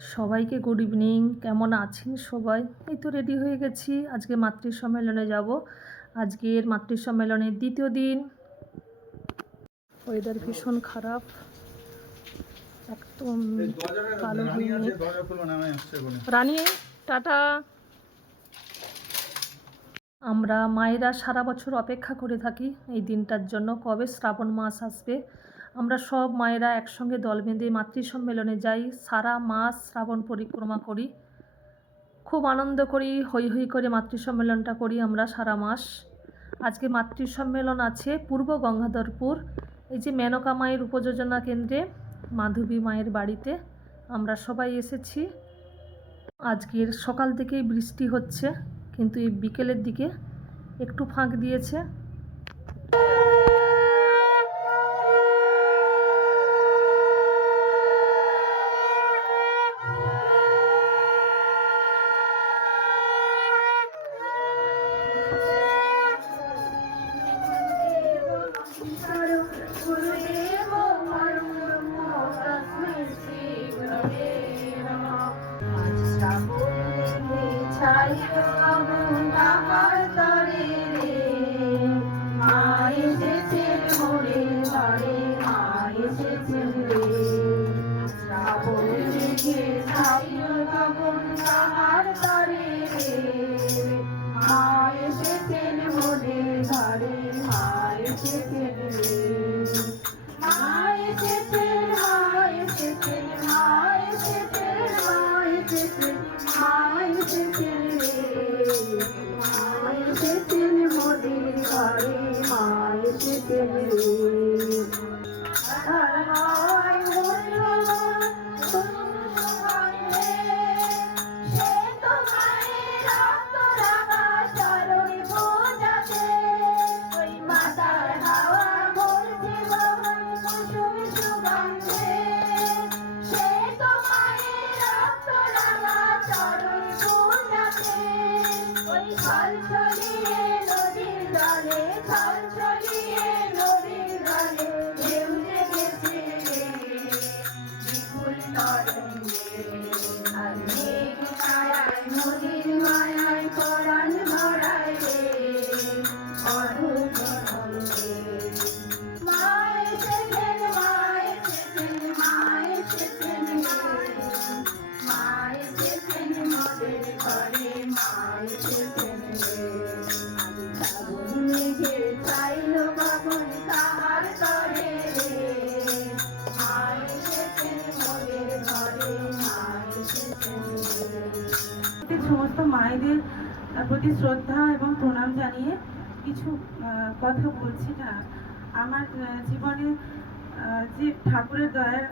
সবাইকে good evening. কেমন আছেন সবাই? এই তো রেডি হয়ে গেছি, আজকে মাতৃ সম্মেলনে যাব। আজকের মাতৃ সম্মেলনের দ্বিতীয় দিন। ওয়েদার ভীষণ খারাপ, একদম কালো হয়ে মেঘ। রানী টাটা। আমরা মায়েরা সারা বছর অপেক্ষা করে থাকি এই দিনটার জন্য, কবে শ্রাবণ মাস আসবে। আমরা সব মায়েরা একসঙ্গে দল বেঁধে মাতৃ সম্মেলনে যাই, সারা মাস শ্রাবণ পরিক্রমা করি, খুব আনন্দ করি, হই হই করে মাতৃ সম্মেলনটা করি আমরা সারা মাস। আজকে মাতৃ সম্মেলন আছে পূর্ব গঙ্গাধরপুর, এই যে মেনকা মায়ের উপযোজনা কেন্দ্রে মাধবী মায়ের বাড়িতে আমরা সবাই এসেছি। আজকের সকাল থেকেই বৃষ্টি হচ্ছে, কিন্তু এই বিকেলের দিকে একটু ফাঁক দিয়েছে। সমস্ত মায়েদের প্রতি শ্রদ্ধা এবং প্রণাম জানিয়ে কিছু কথা বলছি। না, আমার জীবনে যে ঠাকুরের দয়ার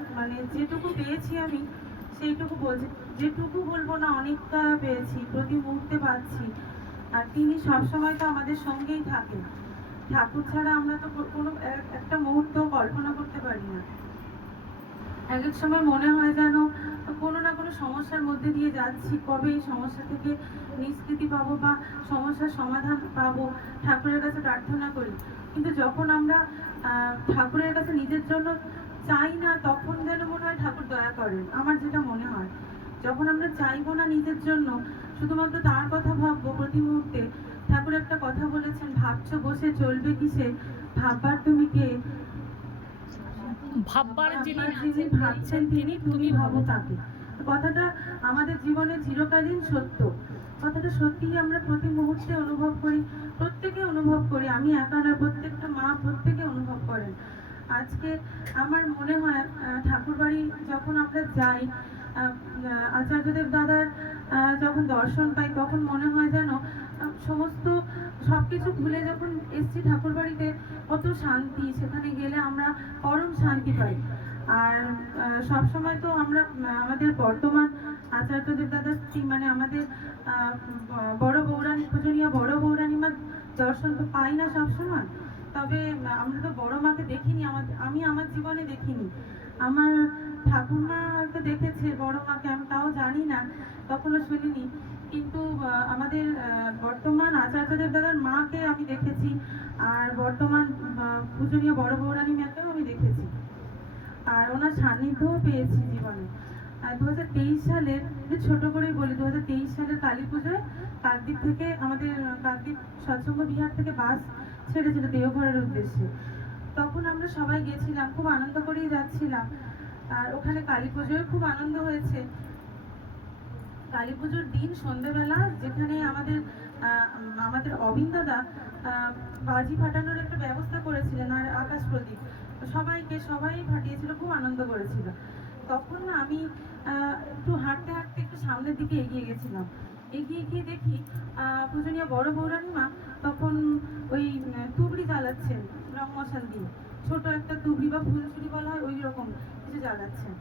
যেটুকু পেয়েছি আমি সেইটুকু বলছি, যেটুকু বলবো না, অনেকটা পেয়েছি, প্রতি মুহূর্তে পাচ্ছি। আর তিনি সবসময় তো আমাদের সঙ্গেই থাকেন। ঠাকুর ছাড়া আমরা তো কোনো একটা মুহূর্ত কল্পনা করতে পারি না। এক এক সময় মনে হয় যেন কোনো না কোনো সমস্যার মধ্যে দিয়ে যাচ্ছি, কবে এই সমস্যা থেকে নিষ্কৃতি পাবো বা সমস্যার সমাধান পাবো, ঠাকুরের কাছে প্রার্থনা করি। কিন্তু যখন আমরা ঠাকুরের কাছে নিজের জন্য চাই না, তখন যেন মনে হয় ঠাকুর দয়া করেন। আমার যেটা মনে হয়, যখন আমরা চাইবো না নিজের জন্য, শুধুমাত্র তার কথা ভাববো প্রতি মুহূর্তে। ঠাকুর একটা কথা বলেছেন, ভাবছো বসে চলবে কিসে, ভাববার তুমি কে, ভাববার যিনি ভাবছেন তিনি, তুমি ভাবো তাকে। কথাটা আমাদের জীবনে চিরকালীন সত্য। কথাটা সত্যিই আমরা প্রতি মুহূর্তে অনুভব করি, প্রত্যেকে অনুভব করি। আমি একা না, প্রত্যেকটা মা প্রত্যেকে অনুভব করেন। আজকে আমার মনে হয় ঠাকুরবাড়ি যখন আমরা যাই, আচার্যদেব দাদার যখন দর্শন পাই, তখন মনে হয় যেন সমস্ত সবকিছু ভুলে যখন এসছি ঠাকুরবাড়িতে, কত শান্তি, সেখানে গেলে আমরা পরম শান্তি পাই। আর সবসময় তো আমরা আমাদের বর্তমান আচার্যদেব দাদার আমাদের বড় বৌরানী, পূজনীয় বড় বৌরানীমার দর্শন তো পাই না সবসময়। তবে আমরা তো বড় মাকে দেখিনি, আমি আমার জীবনে দেখিনি। আমার ঠাকুরমা হয়তো দেখেছে বড় মাকে, আমি তাও জানি না, কখনো শুনিনি। কিন্তু আমাদের বর্তমান আচার্যদেব দাদার মাকে আমি দেখেছি, আর বর্তমান পূজনীয় বড় বৌরানী মাকেও আমি দেখেছি, আর ওনার সান্নিধ্যও পেয়েছি জীবনে। 2023 সালের, ছোট করেই বলি, 2023 সালের কালী পুজোয় কাকদ্বীপ থেকে আমাদের কাকদ্বীপ সৎসঙ্গ বিহার থেকে বাস ছেড়েছিল দেওঘরের উদ্দেশ্যে। তখন আমরা সবাই গেছিলাম, খুব আনন্দ করেই যাচ্ছিলাম। আর ওখানে কালী পুজোয় খুব আনন্দ হয়েছে। কালী পুজোর দিন সন্ধ্যেবেলা যেখানে আমাদের অবিন দাদা বাজি ফাটানোর একটা ব্যবস্থা করেছিলেন, আর আকাশ প্রদীপ সবাই ফাটিয়েছিল, খুব আনন্দ করেছিল। তখন না আমি একটু হাঁটতে হাঁটতে একটু সামনের দিকে এগিয়ে গেছিলাম। এগিয়ে গিয়ে দেখি পূজনীয় বড় বৌরানীমা তখন ওই তুবড়ি জ্বালাচ্ছেন রং মশাল দিয়ে, ছোট একটা তুবড়ি বা ফুলচুরি বলা হয়, ওই রকম কিছু জ্বালাচ্ছেন।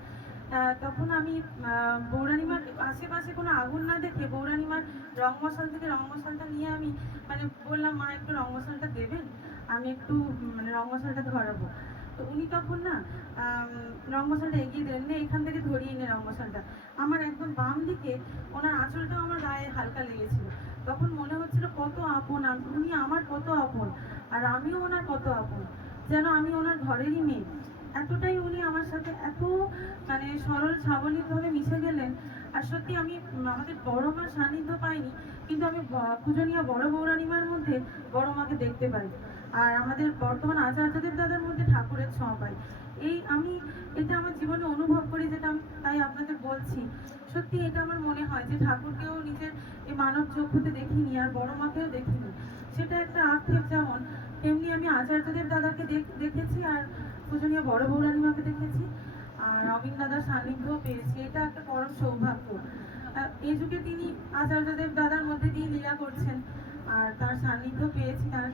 তখন আমি বৌরানীমার আশেপাশে কোনো আগুন না দেখে বৌরানীমার রং মশাল থেকে রং মশালটা নিয়ে আমি বললাম, মা একটু রং মশালটা দেবেন, আমি একটু রং মশালটা ধরাবো। তো উনি তখন না রং মশালটা এগিয়ে দিলেন, নে এখান থেকে ধরিয়ে নে রং মশালটা। আমার একদম বাম দিকে ওনার আঁচলটাও আমার গায়ে হালকা লেগেছিল। তখন মনে হচ্ছিল কত আপন, উনি আমার কত আপন, আর আমিও ওনার কত আপন, যেন আমি ওনার ঘরেরই মেয়ে। এতটাই উনি আমার সাথে এত সরল স্বাবলীকভাবে মিশে গেলেন। আর সত্যি আমি আমাদের বড় মার সান্নিধ্য পাইনি, কিন্তু আমি পূজনীয় বড় বৌরানীমার মধ্যে বড় মাকে দেখতে পাই, আর আমাদের বর্তমান আচার্যদেব দাদার মধ্যে ঠাকুরের ছোঁয়া পাই। এটা আমার জীবনে অনুভব করি, যেটা আমি তাই আপনাদের বলছি। সত্যি এটা আমার মনে হয় যে ঠাকুরকেও নিজের এই মানব চক্ষুতে দেখিনি, আর বড় মাকেও দেখিনি। সেটা একটা আক্ষেপ, যেমন তেমনি আমি আচার্যদেব দাদাকে দেখেছি, আর পূজনীয় বড় বৌরানীমাকে দেখেছি, আর অবিন দাদার সান্নিধ্য পেয়েছি। এটা একটা পরম সৌভাগ্য। এই যুগে তিনি আচার্যদেব দাদার মধ্যে দিয়ে লীলা করছেন, আর তার সান্নিধ্য পেয়েছি, তার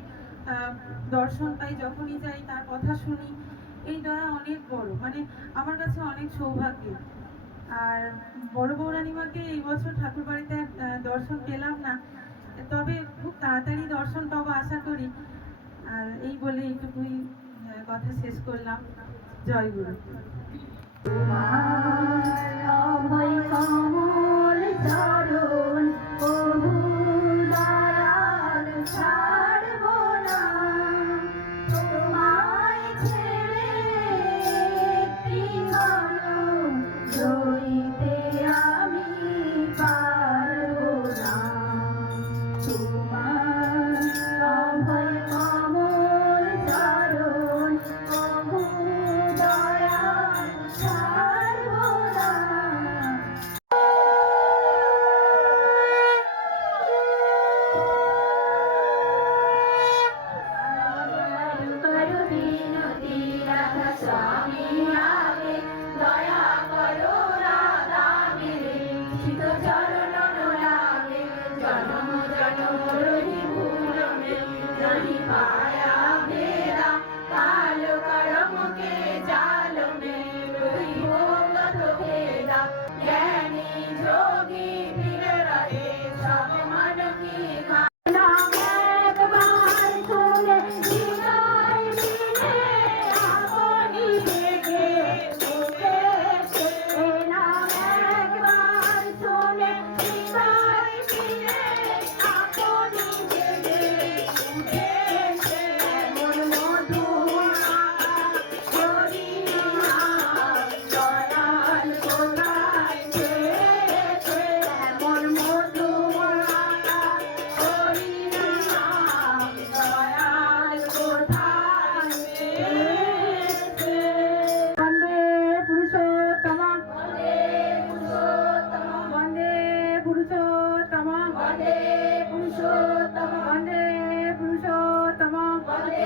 দর্শন পাই, যখনই যাই তার কথা শুনি। এই দয়া অনেক বড়, আমার কাছে অনেক সৌভাগ্য। আর বড় বৌরানীমাকে এই বছর ঠাকুর বাড়িতে দর্শন পেলাম না, তবে খুব তাড়াতাড়ি দর্শন পাবো আশা করি। আর এই বলে এইটুকুই কথা শেষ করলাম। জয় গুরু। অভয় কমল চরণ প্রভু দয়াল ছাড়ব না, তোমায় ছেড়ে একটি ক্ষণ রইতে আমি পারব না। তোমার অভয় কমল চরণ প্রভু দয়াল ছাড়ব না। করো বিনতি রাধা স্বামী আগে, দয়া করো রাধা মেরে শীত চরণ লাগে। জনম জনম রহি ভুল মে नहीं पाया मेरा, काल कर्म के जाल में रही भोगत भेदा। ज्ञानी जोगी फिर रहे सब मन की नाम एक बार सुने हृदय मिले अपनी देखे उसे से। नाम एक बार सुने हृदय मिले अपनी देखे उसे से। मन मधुआ छोड़ी দয়াল কোথায় পেয়েছে, মন মধুয়া করি না দয়াল কোথায় পেয়েছে। বন্দে পুরুষোত্তম, বন্দে পুরুষোত্তম, বন্দে পুরুষোত্তম, বন্দে পুরুষোত্তম, বন্দে পুরুষোত্তম, বন্দে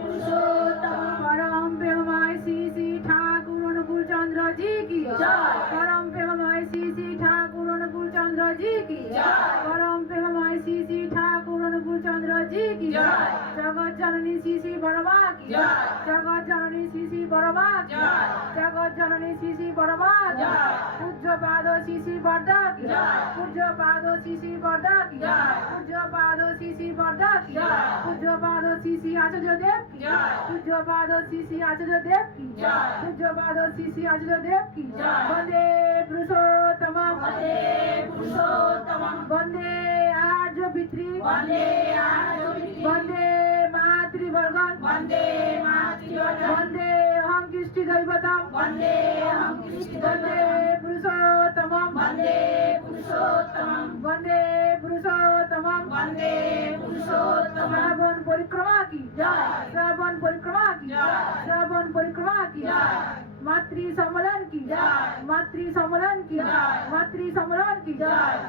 পুরুষোত্তম। परम प्रेममय श्री श्री ठाकुर अनुकूल चंद्र जी की जय। परम प्रेममय श्री श्री ठाकुर अनुकूल चंद्र जी की जय। परम प्रेममय श्री श्री ठाकुर अनुकूल चंद्र जी की जय। जगत जननी श्री श्री बड़मा की जय। जगत जननी श्री श्री बड़मा की जय। जगत जननी श्री श्री बड़मा की जय। पूज्य पाद श्री श्री बरदा की जय। पूज्य पाद श्री श्री बरदा की जय। पूज्य पाद श्री श्री बरदा की जय। पूज्य पाद श्री श्री आचार्य देव की जय। पूज्य पाद श्री श्री आचार्य देव की जय। पूज्य पाद श्री श्री आचार्य देव की जय। वंदे पुरुषोत्तम, वंदे पुरुषोत्तम, वंदे आर्य पितृ, वंदे आर्य पितृ, वंदे मातृवर्गं, वंदे मातृवर्गं, वंदे अहं कृष्टि दैवतं, वंदे अहं कृष्टि दैवतं, वंदे पुरुषोत्तम। श्रावण परिक्रमा की श्रावण परिक्रमा की मातृ सम्मेलन की मातृ सम्मेलन की मातृ सम्मेलन की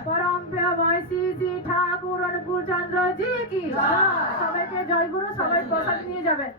परम प्रिय श्री ठाकुर अनुकूल चंद्र जी की সবাইকে জয় গুরু সবাই প্রসাদ নিয়ে যাবেন।